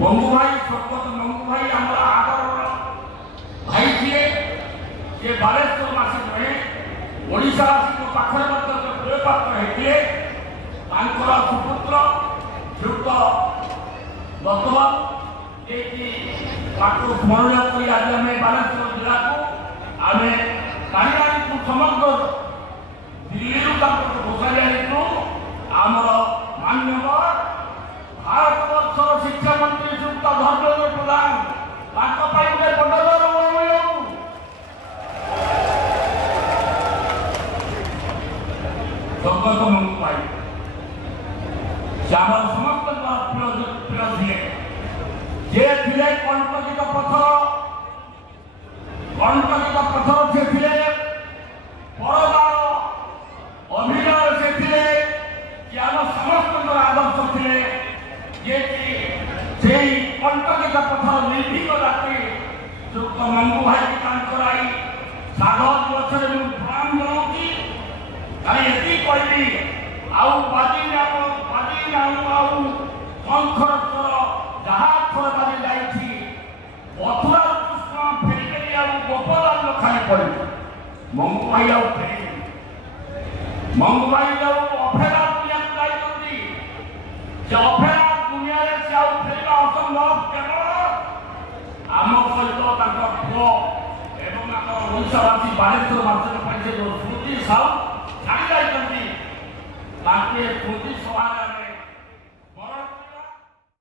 मंगू भाई स्वर्गत मंगू भाई आम आदर भाई थे ये बालेश्वर मासी नुहे ओडावासी पाखे प्रिय पात्र होते सुपुत्र श्रीयुक्त दत्तवा स्मरण कर आज आम बालेश्वर जिला को आम पानी समग्र दिल्ली घोषारी आनीलु आमर मान्यवर भारत वर्ष शिक्षा मंत्री श्रीयुक्त धर्मेन्द्र प्रधान स्वर्गत मंगू भाई से आम समस्त प्रिय थे जे कंटकित पथर से थे परदार अभिनय से थे कि आम समस्त आदर्श थे जे कंटकित पथर निर्भीक राति श्रीयुक्त मंगू भाई आई सागर दिवस में प्रणाम जनाऊँगी ये कहली आदि नाम शंखर स्वर जहाँ थर बाजी जाइए मथुरा कृष्ण फेरिके गोपलाल लखानी पड़े मंगू भाई फेर मंगू भाई अफेरा दुनिया अफेरा दुनिया से फेरवा असंभव केवल आम सहित पुओ एवं ओडावासी बालेश्वर मार्चन जो स्मृति साहू छाड़ी जाती स्मृति सभा